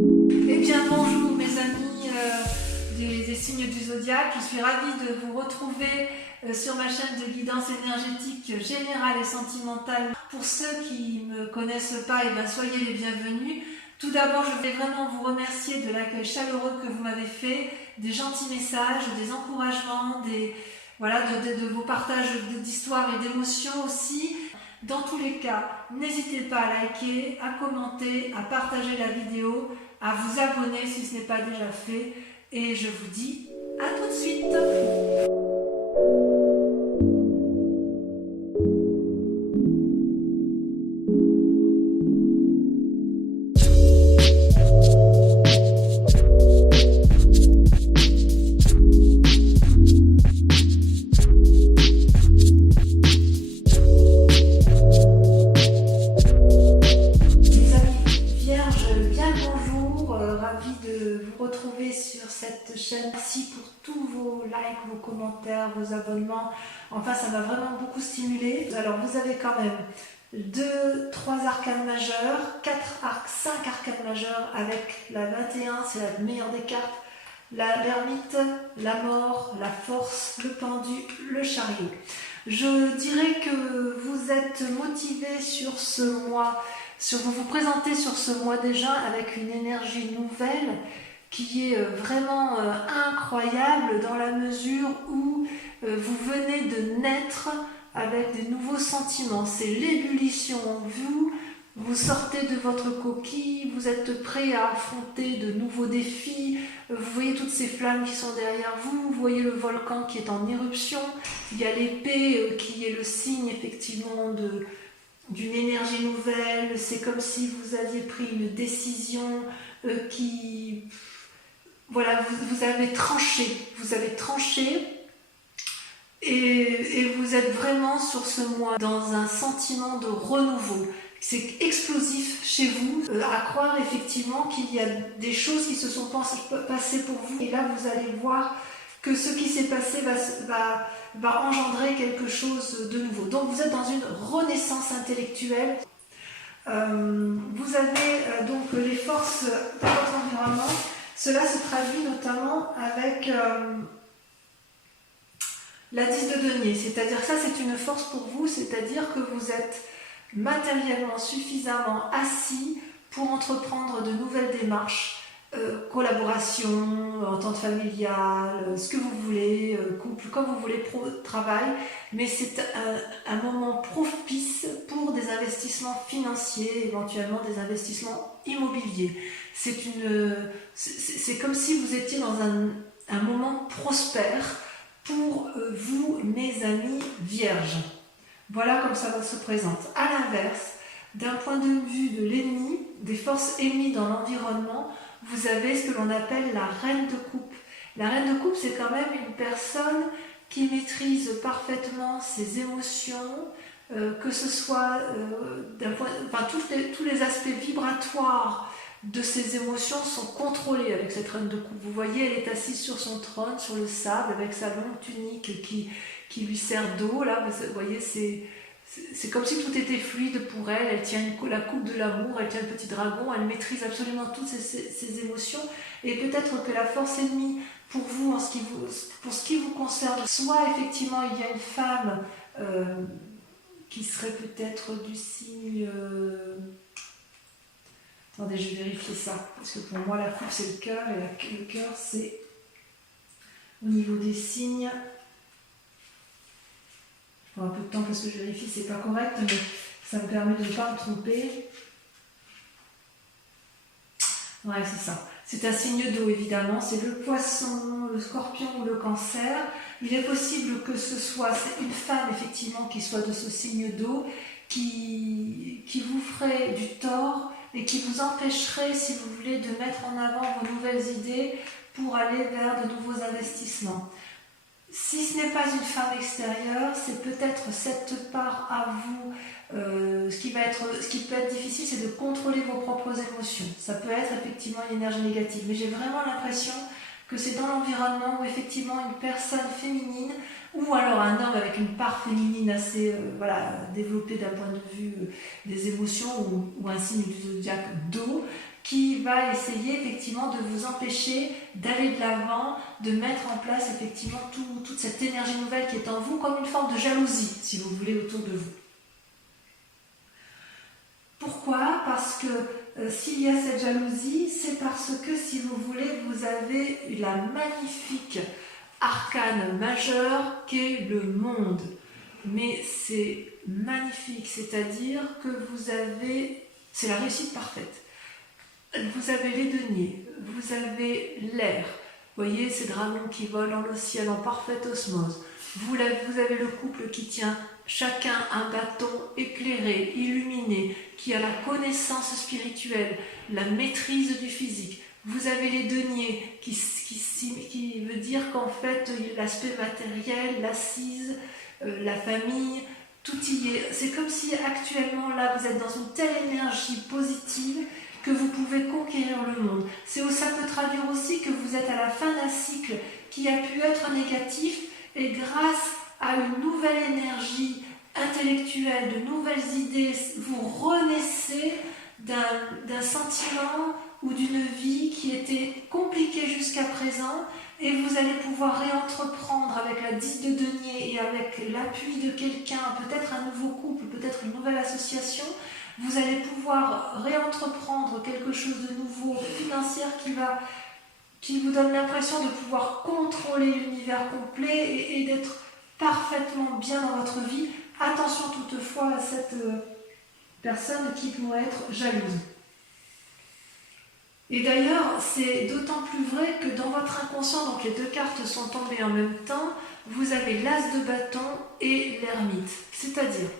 Eh bien bonjour mes amis des signes du zodiaque, je suis ravie de vous retrouver sur ma chaîne de guidance énergétique générale et sentimentale. Pour ceux qui ne me connaissent pas, eh bien, soyez les bienvenus. Tout d'abord, je voulais vraiment vous remercier de l'accueil chaleureux que vous m'avez fait, des gentils messages, des encouragements, de vos partages d'histoires et d'émotions aussi. Dans tous les cas, n'hésitez pas à liker, à commenter, à partager la vidéo, à vous abonner si ce n'est pas déjà fait. Et je vous dis à tout de suite. Ravie de vous retrouver sur cette chaîne. Merci pour tous vos likes, vos commentaires, vos abonnements. Enfin, ça m'a vraiment beaucoup stimulé. Alors, vous avez quand même 3 arcanes majeures, 5 arcanes majeures avec la 21, c'est la meilleure des cartes. L'ermite, la mort, la force, le pendu, le chariot. Je dirais que vous êtes motivé sur ce mois. Vous vous présentez sur ce mois déjà avec une énergie nouvelle qui est vraiment incroyable dans la mesure où vous venez de naître avec des nouveaux sentiments. C'est l'ébullition en vous. Vous sortez de votre coquille, vous êtes prêt à affronter de nouveaux défis, vous voyez toutes ces flammes qui sont derrière vous, vous voyez le volcan qui est en éruption, il y a l'épée qui est le signe effectivement d'une énergie nouvelle, c'est comme si vous aviez pris une décision Voilà, vous avez tranché et vous êtes vraiment sur ce mois dans un sentiment de renouveau. C'est explosif chez vous, à croire effectivement qu'il y a des choses qui se sont passées pour vous. Et là, vous allez voir que ce qui s'est passé va engendrer quelque chose de nouveau. Donc, vous êtes dans une renaissance intellectuelle. Vous avez donc les forces de votre environnement. Cela se traduit notamment avec la 10 de denier. C'est-à-dire que ça, c'est une force pour vous, c'est-à-dire que vous êtes matériellement suffisamment assis pour entreprendre de nouvelles démarches, collaboration, entente familiale, ce que vous voulez, couple, comme vous voulez, travail, mais c'est un moment propice pour des investissements financiers, éventuellement des investissements immobiliers. C'est comme si vous étiez dans un moment prospère pour vous, mes amis vierges. Voilà comme ça se présente. À l'inverse, d'un point de vue de l'ennemi, des forces ennemies dans l'environnement, vous avez ce que l'on appelle la reine de coupe. La reine de coupe, c'est quand même une personne qui maîtrise parfaitement ses émotions, que ce soit tous les aspects vibratoires de ses émotions sont contrôlés avec cette reine de coupe. Vous voyez, elle est assise sur son trône, sur le sable, avec sa longue tunique qui lui sert d'eau. Là, vous voyez, c'est comme si tout était fluide pour elle. Elle tient la coupe de l'amour, elle tient le petit dragon, elle maîtrise absolument toutes ses émotions. Et peut-être que la force ennemie pour vous, pour ce qui vous concerne, soit effectivement il y a une femme qui serait peut-être du signe... Attendez, je vais vérifier ça, parce que pour moi la coupe c'est le cœur, et le cœur c'est au niveau des signes. Je prends un peu de temps parce que je vérifie, c'est pas correct, mais ça me permet de ne pas me tromper. Ouais, c'est ça. C'est un signe d'eau évidemment, c'est le poisson, le scorpion ou le cancer. Il est possible que ce soit une femme effectivement qui soit de ce signe d'eau, qui vous ferait du tort et qui vous empêcherait, si vous voulez, de mettre en avant vos nouvelles idées pour aller vers de nouveaux investissements. Si ce n'est pas une femme extérieure, c'est peut-être cette part à vous. Ce qui peut être difficile, c'est de contrôler vos propres émotions. Ça peut être effectivement une énergie négative, mais j'ai vraiment l'impression que c'est dans l'environnement où effectivement une personne féminine ou alors un homme avec une part féminine assez développée d'un point de vue des émotions ou un signe du zodiaque d'eau qui va essayer effectivement de vous empêcher d'aller de l'avant, de mettre en place effectivement toute cette énergie nouvelle qui est en vous, comme une forme de jalousie, si vous voulez, autour de vous. Pourquoi? Parce que s'il y a cette jalousie, c'est parce que, si vous voulez, vous avez la magnifique arcane majeur qu'est le monde. Mais c'est magnifique, c'est-à-dire que vous avez, c'est la réussite parfaite. Vous avez les deniers, vous avez l'air, vous voyez ces dragons qui volent dans le ciel en parfaite osmose. Vous avez le couple qui tient chacun un bâton éclairé, illuminé, qui a la connaissance spirituelle, la maîtrise du physique. Vous avez les deniers qui veut dire qu'en fait l'aspect matériel, l'assise, la famille, tout y est. C'est comme si actuellement là vous êtes dans une telle énergie positive que vous pouvez conquérir le monde. Ça peut traduire aussi que vous êtes à la fin d'un cycle qui a pu être négatif, et grâce à une nouvelle énergie intellectuelle, de nouvelles idées, vous renaissez d'un sentiment ou d'une vie qui était compliquée jusqu'à présent, et vous allez pouvoir réentreprendre avec la 10 de denier et avec l'appui de quelqu'un, peut-être un nouveau couple, peut-être une nouvelle association. Vous allez pouvoir réentreprendre quelque chose de nouveau, financier, qui vous donne l'impression de pouvoir contrôler l'univers complet et d'être parfaitement bien dans votre vie. Attention toutefois à cette personne qui pourrait être jalouse. Et d'ailleurs, c'est d'autant plus vrai que dans votre inconscient, donc les deux cartes sont tombées en même temps, vous avez l'as de bâton et l'ermite. C'est-à-dire,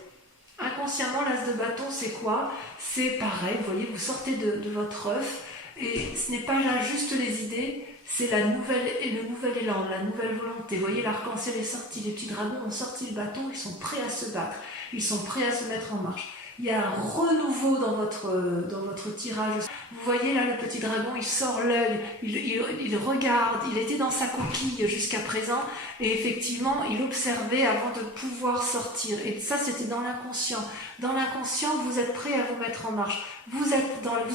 inconsciemment, l'as de bâton, c'est quoi? C'est pareil, vous voyez, vous sortez de votre œuf, et ce n'est pas là juste les idées, c'est le nouvel élan, la nouvelle volonté. Vous voyez, l'arc-en-ciel est sorti, les petits dragons ont sorti le bâton, ils sont prêts à se battre, ils sont prêts à se mettre en marche. Il y a un renouveau dans votre tirage. Vous voyez là, le petit dragon, il sort l'œil, il regarde, il était dans sa coquille jusqu'à présent, et effectivement, il observait avant de pouvoir sortir. Et ça, c'était dans l'inconscient. Dans l'inconscient, vous êtes prêt à vous mettre en marche. Vous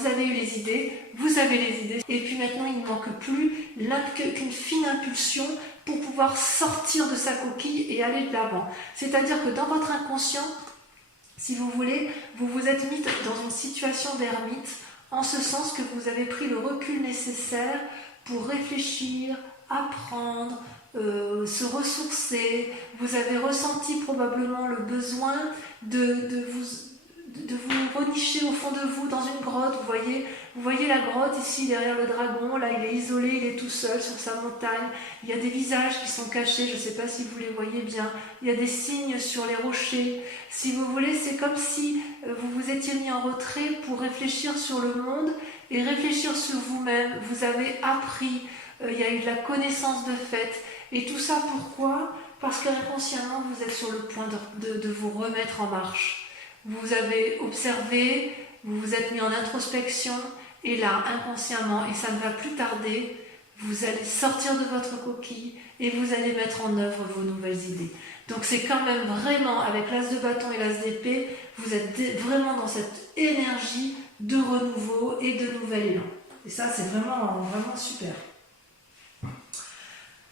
avez eu les idées, vous avez les idées, et puis maintenant, il ne manque plus qu'une fine impulsion pour pouvoir sortir de sa coquille et aller de l'avant. C'est-à-dire que dans votre inconscient, si vous voulez, vous vous êtes mis dans une situation d'ermite, en ce sens que vous avez pris le recul nécessaire pour réfléchir, apprendre, se ressourcer. Vous avez ressenti probablement le besoin de vous renicher au fond de vous dans une grotte. Vous voyez la grotte ici derrière le dragon, là il est isolé, il est tout seul sur sa montagne. Il y a des visages qui sont cachés, je ne sais pas si vous les voyez bien. Il y a des signes sur les rochers. Si vous voulez, c'est comme si vous vous étiez mis en retrait pour réfléchir sur le monde et réfléchir sur vous-même. Vous avez appris, il y a eu de la connaissance de fait. Et tout ça pourquoi? Parce qu'inconsciemment vous êtes sur le point de vous remettre en marche. Vous avez observé, vous vous êtes mis en introspection, et là, inconsciemment, et ça ne va plus tarder, vous allez sortir de votre coquille et vous allez mettre en œuvre vos nouvelles idées. Donc c'est quand même vraiment, avec l'as de bâton et l'as d'épée, vous êtes vraiment dans cette énergie de renouveau et de nouvel élan. Et ça, c'est vraiment, vraiment super.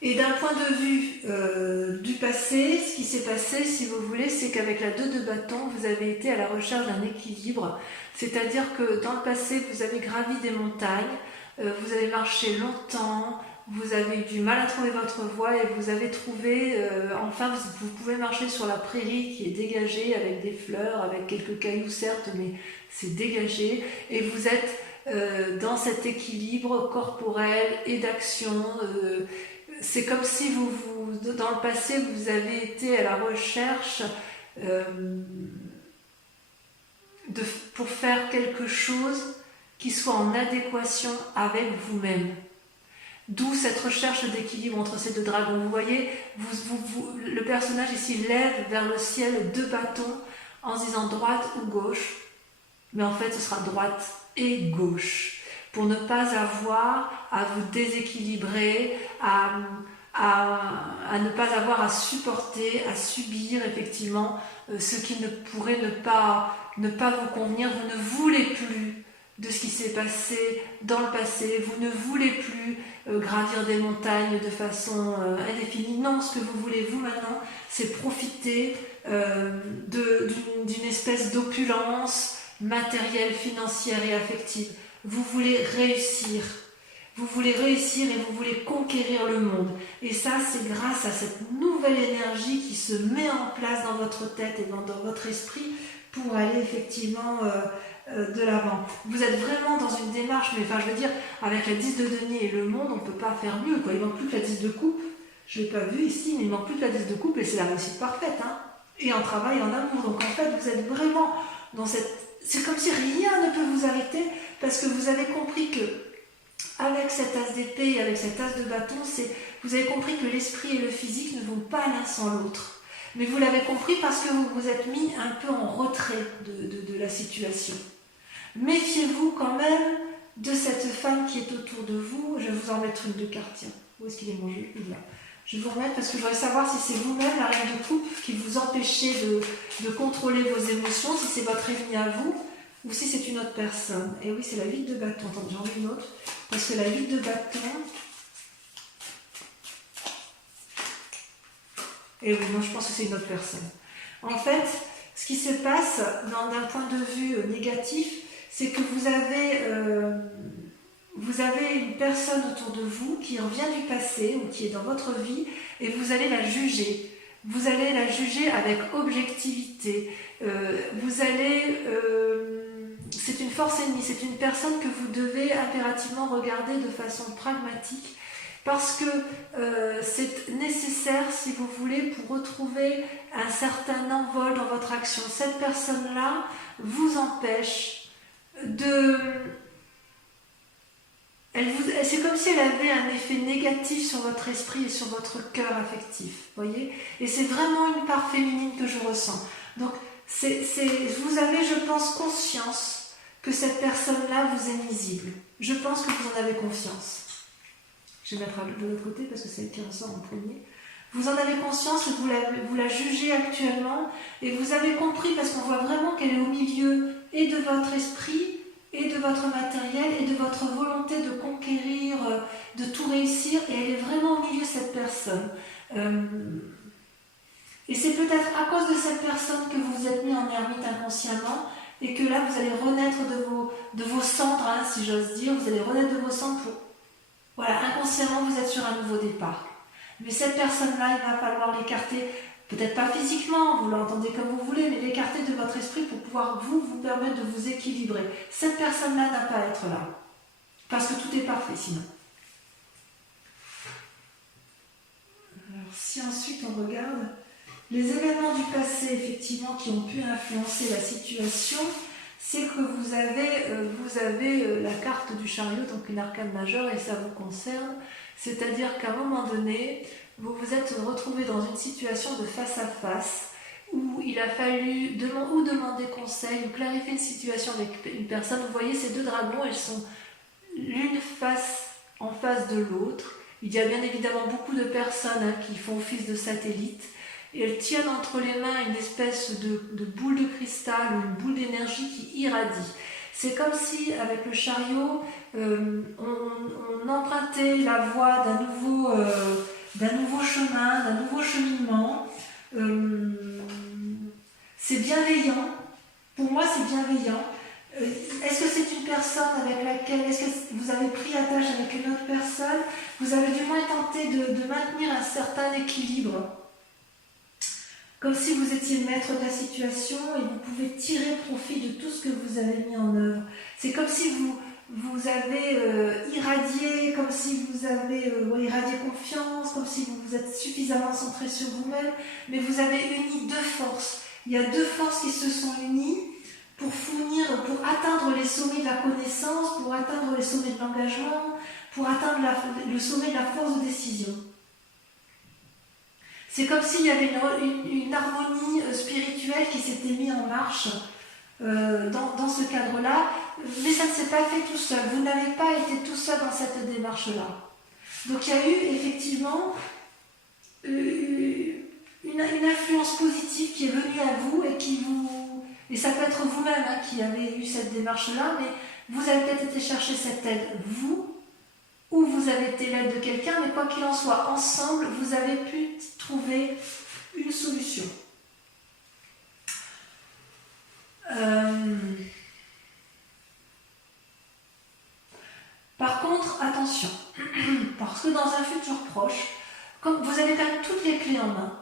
Et d'un point de vue du passé, ce qui s'est passé, si vous voulez, c'est qu'avec la 2 de bâton, vous avez été à la recherche d'un équilibre. C'est-à-dire que dans le passé, vous avez gravi des montagnes, vous avez marché longtemps, vous avez eu du mal à trouver votre voie et vous avez trouvé, enfin, vous pouvez marcher sur la prairie qui est dégagée avec des fleurs, avec quelques cailloux certes, mais c'est dégagé. Et vous êtes dans cet équilibre corporel et d'action. C'est comme si dans le passé, vous avez été à la recherche pour faire quelque chose qui soit en adéquation avec vous-même. D'où cette recherche d'équilibre entre ces deux dragons. Vous voyez, le personnage ici lève vers le ciel 2 bâtons en se disant droite ou gauche, mais en fait ce sera droite et gauche. Pour ne pas avoir à vous déséquilibrer, à ne pas avoir à supporter, à subir effectivement ce qui ne pourrait ne pas vous convenir. Vous ne voulez plus de ce qui s'est passé dans le passé. Vous ne voulez plus gravir des montagnes de façon indéfinie. Non, ce que vous voulez, vous, maintenant, c'est profiter d'une espèce d'opulence matérielle, financière et affective. Vous voulez réussir. Vous voulez réussir et vous voulez conquérir le monde. Et ça, c'est grâce à cette nouvelle énergie qui se met en place dans votre tête et dans votre esprit pour aller effectivement de l'avant. Vous êtes vraiment dans une démarche, mais enfin, je veux dire, avec la 10 de denier et le monde, on ne peut pas faire mieux, quoi. Il ne manque plus que la 10 de coupe. Je ne l'ai pas vu ici, mais il ne manque plus que la 10 de coupe et c'est la réussite parfaite. Hein. Et en travail, et en amour. Donc en fait, vous êtes vraiment dans cette... C'est comme si rien ne peut vous arrêter parce que vous avez compris que avec cet as d'épée et avec cet as de bâton, vous avez compris que l'esprit et le physique ne vont pas l'un sans l'autre. Mais vous l'avez compris parce que vous vous êtes mis un peu en retrait de la situation. Méfiez-vous quand même de cette femme qui est autour de vous. Je vais vous en mettre une de cartes. Tiens, où est-ce qu'il est mon jeu? Il est là. Je vais vous remettre parce que je voudrais savoir si c'est vous-même, la reine de coupe, qui vous empêchez de contrôler vos émotions, si c'est votre ennemi à vous, ou si c'est une autre personne. Et oui, c'est la 8 de bâton. Attendez, j'en ai une autre. Parce que la 8 de bâton... Et oui, non, je pense que c'est une autre personne. En fait, ce qui se passe d'un point de vue négatif, c'est que vous avez une personne autour de vous qui revient du passé ou qui est dans votre vie et vous allez la juger. Vous allez la juger avec objectivité. C'est une force ennemie, c'est une personne que vous devez impérativement regarder de façon pragmatique parce que c'est nécessaire, si vous voulez, pour retrouver un certain envol dans votre action. Cette personne-là vous empêche de... C'est comme si elle avait un effet négatif sur votre esprit et sur votre cœur affectif, voyez. Et c'est vraiment une part féminine que je ressens. Donc, vous avez, je pense, conscience que cette personne-là vous est nuisible. Je pense que vous en avez conscience. Je vais mettre de l'autre côté parce que c'est elle qui ressort en premier. Vous en avez conscience que vous la jugez actuellement et vous avez compris parce qu'on voit vraiment qu'elle est au milieu et de votre esprit et de votre matériel et de votre volonté de conquérir, de tout réussir, et elle est vraiment au milieu de cette personne. Et c'est peut-être à cause de cette personne que vous vous êtes mis en ermite inconsciemment et que là vous allez renaître de vos cendres, hein, si j'ose dire, vous allez renaître de vos cendres pour... Voilà, inconsciemment vous êtes sur un nouveau départ. Mais cette personne-là, il va falloir l'écarter. Peut-être pas physiquement, vous l'entendez comme vous voulez, mais l'écarter de votre esprit pour pouvoir vous permettre de vous équilibrer. Cette personne-là n'a pas à être là. Parce que tout est parfait sinon. Alors si ensuite on regarde les événements du passé, effectivement, qui ont pu influencer la situation, c'est que vous avez la carte du chariot, donc une arcane majeure, et ça vous concerne. C'est-à-dire qu'à un moment donné, vous vous êtes retrouvé dans une situation de face à face où il a fallu demander conseil ou clarifier une situation avec une personne. Vous voyez ces deux dragons, elles sont l'une en face de l'autre. Il y a bien évidemment beaucoup de personnes qui font office de satellites et elles tiennent entre les mains une espèce de boule de cristal ou une boule d'énergie qui irradie. C'est comme si, avec le chariot, on empruntait la voie d'un nouveau chemin, d'un nouveau cheminement. C'est bienveillant. Pour moi, c'est bienveillant. Est-ce que c'est une personne avec laquelle... Est-ce que vous avez pris attache avec une autre personne? Vous avez du moins tenté de maintenir un certain équilibre. Comme si vous étiez le maître de la situation et vous pouvez tirer profit de tout ce que vous avez mis en œuvre. C'est comme si vous avez irradié, comme si vous avez irradié confiance, comme si vous vous êtes suffisamment centré sur vous-même, mais vous avez uni deux forces. Il y a deux forces qui se sont unies pour atteindre les sommets de la connaissance, pour atteindre les sommets de l'engagement, pour atteindre le sommet de la force de décision. C'est comme s'il y avait une harmonie spirituelle qui s'était mise en marche dans ce cadre-là, mais ça ne s'est pas fait tout seul. Vous n'avez pas été tout seul dans cette démarche-là. Donc il y a eu effectivement une influence positive qui est venue à vous et ça peut être vous-même qui avez eu cette démarche-là, mais vous avez peut-être été chercher cette aide, vous, ou vous avez été l'aide de quelqu'un, mais quoi qu'il en soit, ensemble, vous avez pu trouver une solution. Par contre, attention, parce que dans un futur proche, comme vous avez quand même toutes les clés en main,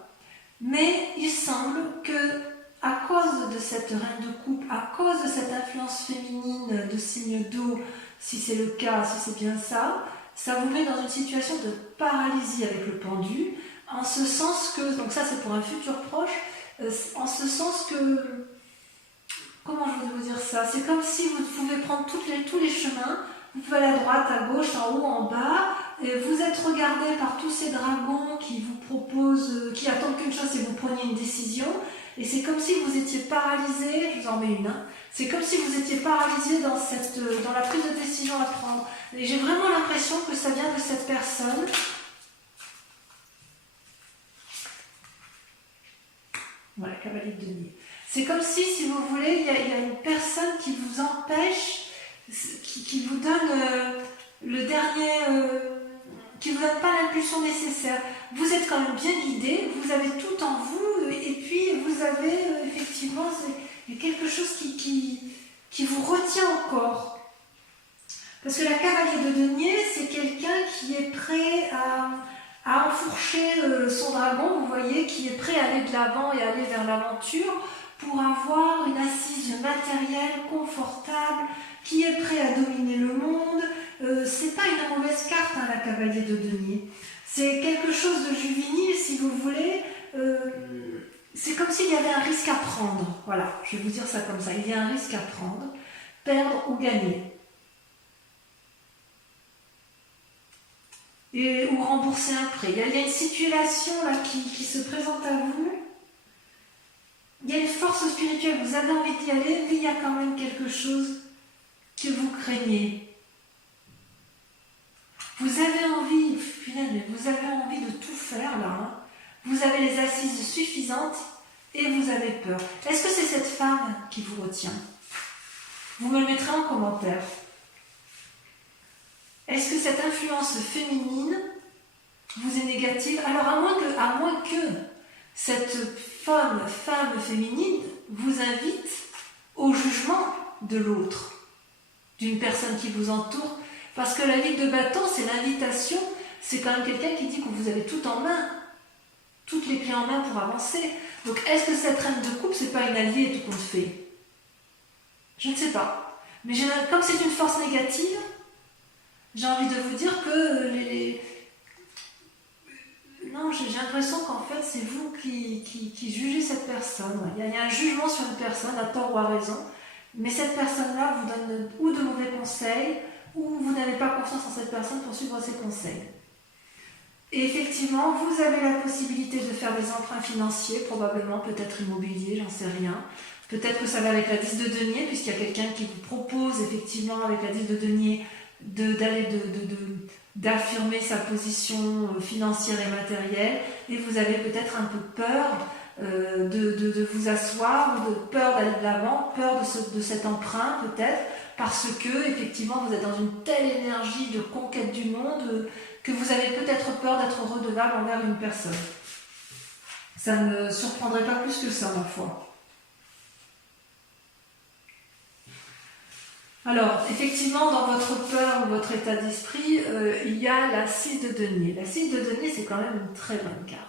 mais il semble que, à cause de cette reine de coupe, à cause de cette influence féminine de signe d'eau, si c'est le cas, si c'est bien ça, ça vous met dans une situation de paralysie avec le pendu, en ce sens que, donc ça c'est pour un futur proche, en ce sens que, comment je vais vous dire ça, c'est comme si vous pouvez prendre tous les chemins, vous pouvez aller à droite, à gauche, en haut, en bas, et vous êtes regardé par tous ces dragons qui vous proposent, qui attendent qu'une chose, c'est que vous preniez une décision, et c'est comme si vous étiez paralysé, je vous en mets une, hein, c'est comme si vous étiez paralysé dans la prise de décision à prendre. Et j'ai vraiment l'impression que ça vient de cette personne. Voilà, cavalier de denier. C'est comme si vous voulez, il y a une personne qui vous empêche, qui vous donne le dernier, qui ne vous donne pas l'impulsion nécessaire. Vous êtes quand même bien guidé, vous avez tout en vous, et puis vous avez effectivement il y a quelque chose qui vous retient encore. Parce que la cavalier de denier, c'est quelqu'un qui est prêt à enfourcher son dragon, vous voyez, qui est prêt à aller de l'avant et aller vers l'aventure pour avoir une assise matérielle, confortable, qui est prêt à dominer le monde. C'est pas une mauvaise carte, hein, la cavalier de denier. C'est quelque chose de juvénile, si vous voulez. C'est comme s'il y avait un risque à prendre. Voilà, je vais vous dire ça comme ça. Il y a un risque à prendre, perdre ou gagner. Ou rembourser un prêt. Il y a une situation là qui se présente à vous. Il y a une force spirituelle, vous avez envie d'y aller, mais il y a quand même quelque chose que vous craignez. Vous avez envie, finalement, vous avez envie de tout faire là. Hein. Vous avez les assises suffisantes et vous avez peur. Est-ce que c'est cette femme qui vous retient? Vous me le mettrez en commentaire. Est-ce que cette influence féminine vous est négative? Alors à moins que cette femme féminine vous invite au jugement de l'autre, d'une personne qui vous entoure. Parce que la ligue de bâton, c'est l'invitation, c'est quand même quelqu'un qui dit que vous avez tout en main, toutes les clés en main pour avancer. Donc est-ce que cette reine de coupe, c'est pas une alliée tout compte fait? Je ne sais pas. Mais comme c'est une force négative, j'ai envie de vous dire que non, j'ai l'impression qu'en fait, c'est vous qui jugez cette personne. Il y a un jugement sur une personne, à tort ou à raison, mais cette personne-là vous donne ou de mauvais conseils, ou vous n'avez pas confiance en cette personne pour suivre ses conseils. Et effectivement, vous avez la possibilité de faire des emprunts financiers, probablement, peut-être immobilier, j'en sais rien. Peut-être que ça va avec la 10 de denier, puisqu'il y a quelqu'un qui vous propose, effectivement, avec la 10 de denier, d'affirmer sa position financière et matérielle, et vous avez peut-être un peu peur de vous asseoir, peur d'aller de l'avant, peur de cet emprunt peut-être, parce que effectivement vous êtes dans une telle énergie de conquête du monde que vous avez peut-être peur d'être redevable envers une personne. Ça ne me surprendrait pas plus que ça, ma foi. Alors, effectivement, dans votre peur ou votre état d'esprit, il y a la 6 de denier. La 6 de denier, c'est quand même une très bonne carte.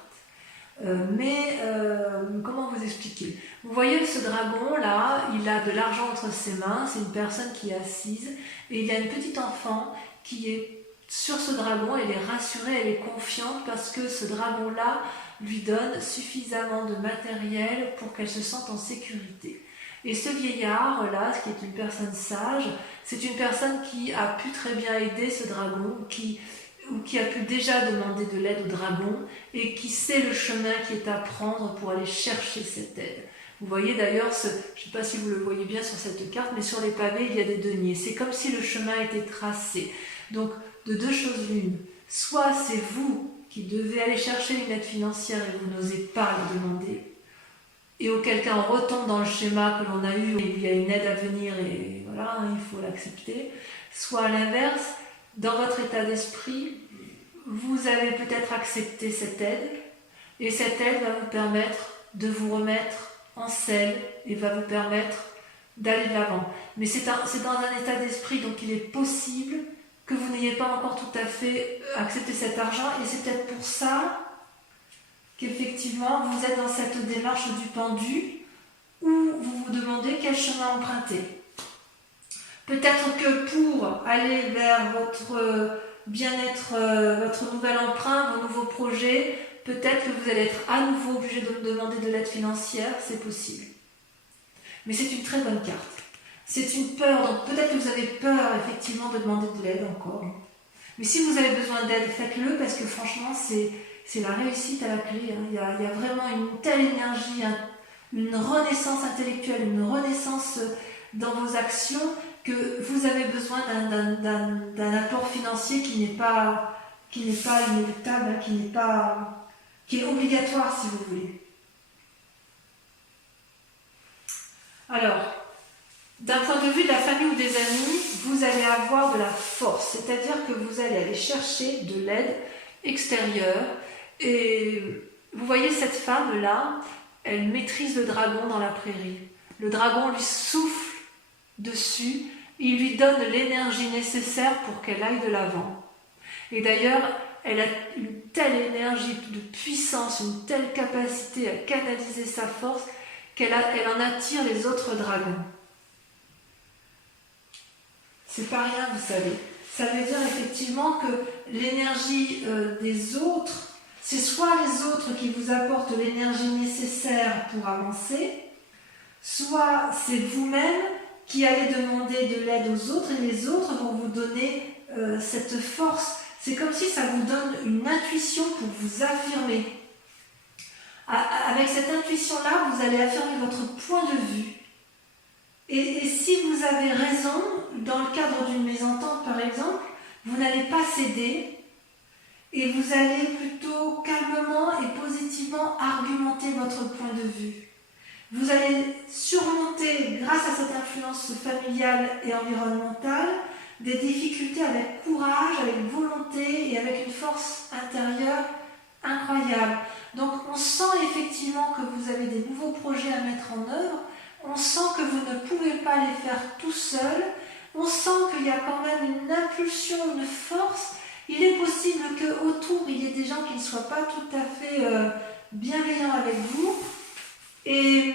Comment vous expliquer? Vous voyez ce dragon là, il a de l'argent entre ses mains, c'est une personne qui est assise, et il y a une petite enfant qui est sur ce dragon, elle est rassurée, elle est confiante parce que ce dragon là lui donne suffisamment de matériel pour qu'elle se sente en sécurité. Et ce vieillard là, qui est une personne sage, c'est une personne qui a pu très bien aider ce dragon, ou qui a pu déjà demander de l'aide au dragon et qui sait le chemin qui est à prendre pour aller chercher cette aide. Vous voyez d'ailleurs, je ne sais pas si vous le voyez bien sur cette carte, mais sur les pavés, il y a des deniers. C'est comme si le chemin était tracé. Donc, de deux choses l'une. Soit c'est vous qui devez aller chercher une aide financière et vous n'osez pas le demander, et auquel cas on retombe dans le schéma que l'on a eu, et il y a une aide à venir et voilà, il faut l'accepter. Soit à l'inverse, dans votre état d'esprit, vous avez peut-être accepté cette aide, et cette aide va vous permettre de vous remettre en selle et va vous permettre d'aller de l'avant. Mais c'est dans un état d'esprit, donc il est possible que vous n'ayez pas encore tout à fait accepté cet argent, et c'est peut-être pour ça qu'effectivement vous êtes dans cette démarche du pendu où vous vous demandez quel chemin emprunter. Peut-être que pour aller vers votre bien-être, votre nouvel emprunt, vos nouveaux projets, peut-être que vous allez être à nouveau obligé de me demander de l'aide financière, c'est possible. Mais c'est une très bonne carte. C'est une peur, donc peut-être que vous avez peur effectivement de demander de l'aide encore. Mais si vous avez besoin d'aide, faites-le, parce que franchement, c'est la réussite à la clé. Hein. Il y a vraiment une telle énergie, une renaissance intellectuelle, une renaissance dans vos actions, que vous avez besoin d'un apport financier qui n'est pas inéluctable, qui est obligatoire si vous voulez. Alors, d'un point de vue de la famille ou des amis, vous allez avoir de la force, c'est-à-dire que vous allez aller chercher de l'aide extérieure. Et vous voyez cette femme-là, elle maîtrise le dragon dans la prairie. Le dragon lui souffle dessus, il lui donne l'énergie nécessaire pour qu'elle aille de l'avant. Et d'ailleurs, elle a une telle énergie de puissance, une telle capacité à canaliser sa force qu'elle en attire les autres dragons. C'est pas rien, vous savez. Ça veut dire effectivement que l'énergie des autres, c'est soit les autres qui vous apportent l'énergie nécessaire pour avancer, soit c'est vous-même qui allez demander de l'aide aux autres, et les autres vont vous donner cette force. C'est comme si ça vous donne une intuition pour vous affirmer. Avec cette intuition-là, vous allez affirmer votre point de vue. Et si vous avez raison, dans le cadre d'une mésentente par exemple, vous n'allez pas céder, et vous allez plutôt calmement et positivement argumenter votre point de vue. Vous allez surmonter, grâce à cette influence familiale et environnementale, des difficultés avec courage, avec volonté et avec une force intérieure incroyable. Donc on sent effectivement que vous avez des nouveaux projets à mettre en œuvre, on sent que vous ne pouvez pas les faire tout seul, on sent qu'il y a quand même une impulsion, une force. Il est possible qu'autour il y ait des gens qui ne soient pas tout à fait bienveillants avec vous. Et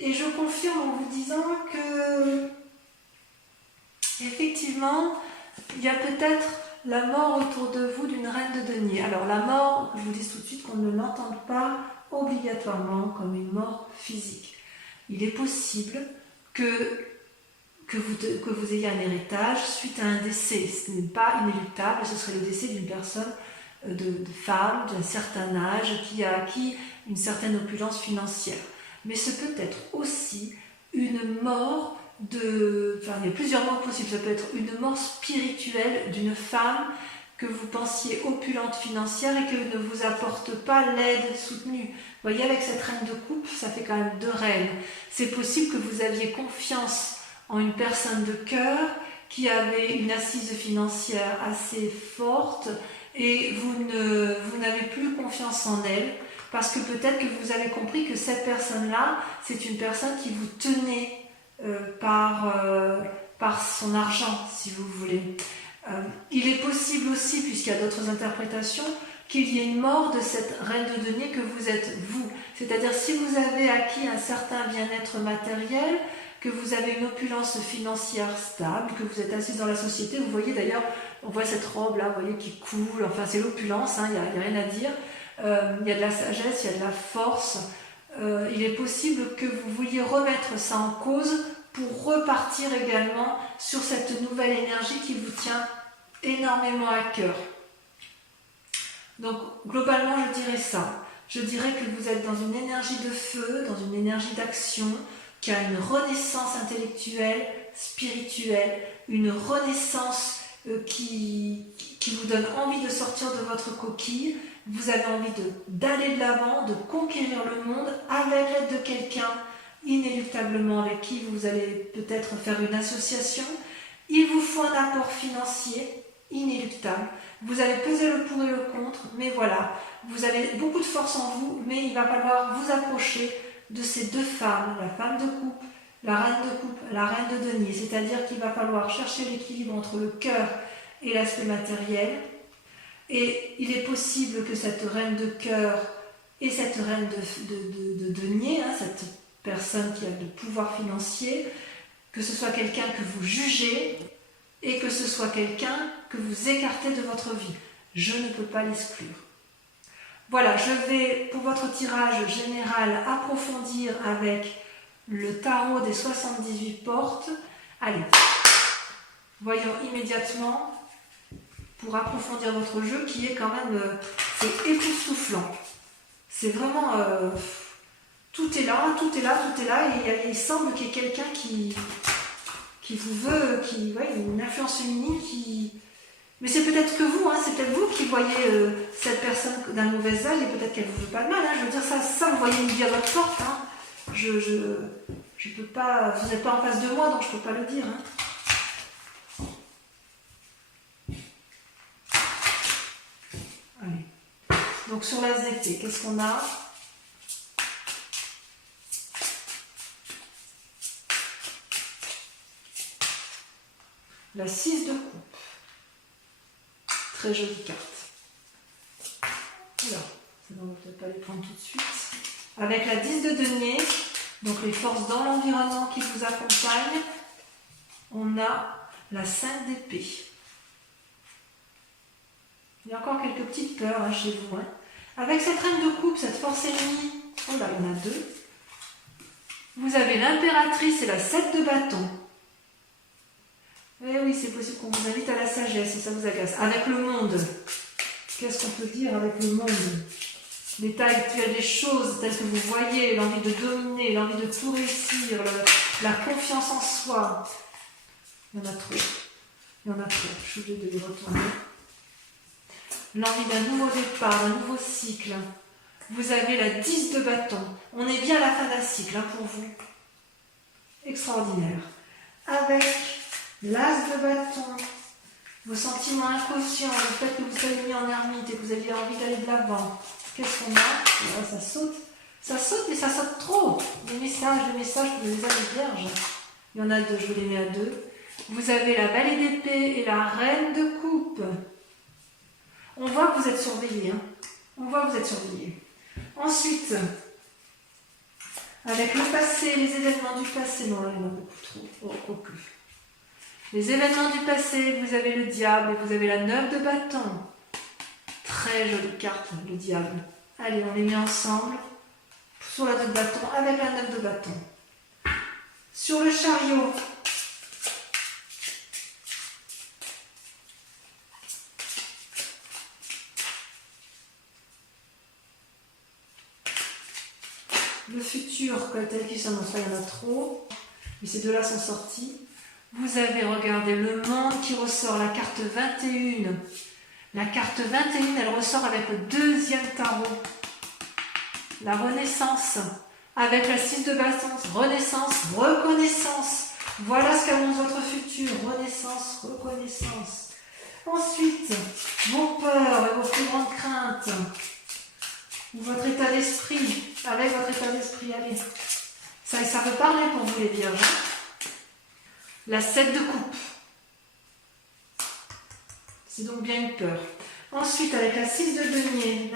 je confirme en vous disant que effectivement, il y a peut-être la mort autour de vous d'une reine de denier. Alors la mort, je vous dis tout de suite qu'on ne l'entende pas obligatoirement comme une mort physique. Il est possible que vous ayez un héritage suite à un décès. Ce n'est pas inéluctable, ce serait le décès d'une personne, de femme d'un certain âge qui a acquis une certaine opulence financière. Mais ce peut être aussi une mort enfin il y a plusieurs morts possibles. Ça peut être une mort spirituelle d'une femme que vous pensiez opulente financière et que ne vous apporte pas l'aide soutenue. Vous voyez, avec cette reine de coupe, ça fait quand même 2 reines. C'est possible que vous aviez confiance en une personne de cœur qui avait une assise financière assez forte et vous n'avez plus confiance en elle parce que peut-être que vous avez compris que cette personne-là, c'est une personne qui vous tenait par son argent, si vous voulez. Il est possible aussi, puisqu'il y a d'autres interprétations, qu'il y ait une mort de cette reine de denier que vous êtes vous. C'est-à-dire si vous avez acquis un certain bien-être matériel, que vous avez une opulence financière stable, que vous êtes assise dans la société, vous voyez d'ailleurs, on voit cette robe-là, vous voyez, qui coule, enfin c'est l'opulence, il n'y a rien à dire. Il y a de la sagesse, il y a de la force. Il est possible que vous vouliez remettre ça en cause pour repartir également sur cette nouvelle énergie qui vous tient énormément à cœur. Donc globalement je dirais ça. Je dirais que vous êtes dans une énergie de feu, dans une énergie d'action, qui a une renaissance intellectuelle, spirituelle, une renaissance qui qui vous donne envie de sortir de votre coquille. Vous avez envie d'aller de l'avant, de conquérir le monde avec l'aide de quelqu'un, inéluctablement avec qui vous allez peut-être faire une association. Il vous faut un apport financier inéluctable. Vous allez peser le pour et le contre, mais voilà, vous avez beaucoup de force en vous, mais il va falloir vous approcher de ces deux femmes, la femme de coupe, la reine de coupe, la reine de denier. C'est-à-dire qu'il va falloir chercher l'équilibre entre le cœur et l'aspect matériel. Et il est possible que cette reine de cœur et cette reine de denier, cette personne qui a le pouvoir financier, que ce soit quelqu'un que vous jugez et que ce soit quelqu'un que vous écartez de votre vie. Je ne peux pas l'exclure. Voilà, je vais pour votre tirage général approfondir avec le tarot des 78 portes. Allez, voyons immédiatement pour approfondir votre jeu qui est quand même c'est époustouflant. C'est vraiment tout est là, tout est là, tout est là et il semble qu'il y ait quelqu'un qui vous veut, une influence féminine qui... Mais c'est peut-être que vous, c'est peut-être vous qui voyez cette personne d'un mauvais œil et peut-être qu'elle vous veut pas de mal. Je veux dire, ça vous voyez midi à votre porte. Je peux pas, vous n'êtes pas en face de moi, donc je peux pas le dire. Allez. Donc sur l'as d'épée, qu'est-ce qu'on a ? La 6 de coupe. Très jolie carte. Alors, on ne va peut-être pas les prendre tout de suite. Avec la 10 de denier, donc les forces dans l'environnement qui vous accompagnent, on a la 5 d'épée. Il y a encore quelques petites peurs chez vous. Avec cette reine de coupe, cette force ennemie, oh là, il y en a deux. Vous avez l'impératrice et la 7 de bâton. Eh oui, c'est possible qu'on vous invite à la sagesse et ça vous agace. Avec le monde, qu'est-ce qu'on peut dire avec le monde ? L'état actuel des choses telles que vous voyez, l'envie de dominer, l'envie de tout réussir, la confiance en soi. Il y en a trop. Il y en a trop. Je suis obligée de les retourner. L'envie d'un nouveau départ, d'un nouveau cycle. Vous avez la 10 de bâton. On est bien à la fin d'un cycle pour vous. Extraordinaire. Avec l'as de bâton, vos sentiments inconscients, le fait que vous soyez mis en ermite et que vous aviez envie d'aller de l'avant. Qu'est-ce qu'on a ? Là, ça saute. Ça saute, mais ça saute trop. Les messages, vous les avez vierges. Il y en a deux, je vous les mets à deux. Vous avez la valée d'épée et la reine de coupe. On voit que vous êtes surveillé. On voit que vous êtes surveillé. Ensuite, avec le passé, les événements du passé. Non, là, il y en a beaucoup trop. Oh, plus. Les événements du passé, vous avez le diable et vous avez la 9 de bâton. Très jolie carte, le diable. Allez, on les met ensemble sur la 2 de bâton avec la 9 de bâton. Sur le chariot, le futur, tel qu'il s'annonce, il y en a trop, mais ces deux-là sont sortis. Vous avez, regardé le monde qui ressort, la carte 21. La carte 21, elle ressort avec le deuxième tarot. La renaissance. Avec la 6 de bâton. Renaissance, reconnaissance. Voilà ce qu'annonce votre futur. Renaissance, reconnaissance. Ensuite, vos peurs et vos plus grandes craintes. Ou votre état d'esprit. Avec votre état d'esprit, allez. Ça veut parler pour vous les vierges. La 7 de coupe. C'est donc bien une peur. Ensuite, avec la 6 de denier,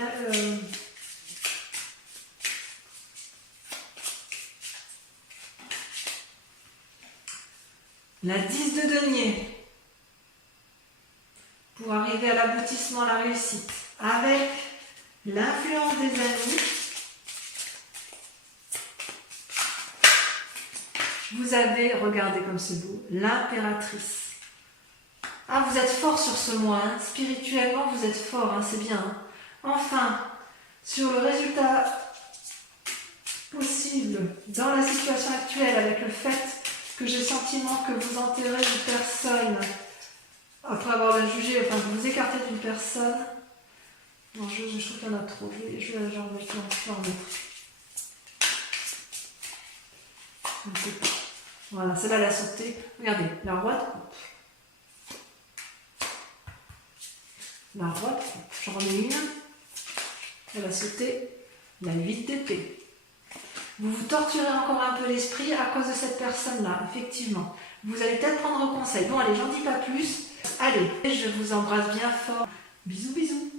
la 10 de denier, pour arriver à l'aboutissement, à la réussite. Avec l'influence des amis, vous avez, regardez comme c'est beau, l'impératrice. Ah, vous êtes fort sur ce mois, spirituellement vous êtes fort, c'est bien. Enfin, sur le résultat possible dans la situation actuelle, avec le fait que j'ai le sentiment que vous enterrez une personne après avoir la jugé, enfin vous vous écartez d'une personne. Non, je trouve qu'il y en a trop. Je vais en mettre. Voilà, celle-là, elle a sauté. Regardez, la roi de coupe. La roi de coupe. J'en remets une. Elle a sauté. La 8 d'épée. Vous vous torturez encore un peu l'esprit à cause de cette personne-là, effectivement. Vous allez peut-être prendre conseil. Bon, allez, j'en dis pas plus. Allez, je vous embrasse bien fort. Bisous, bisous.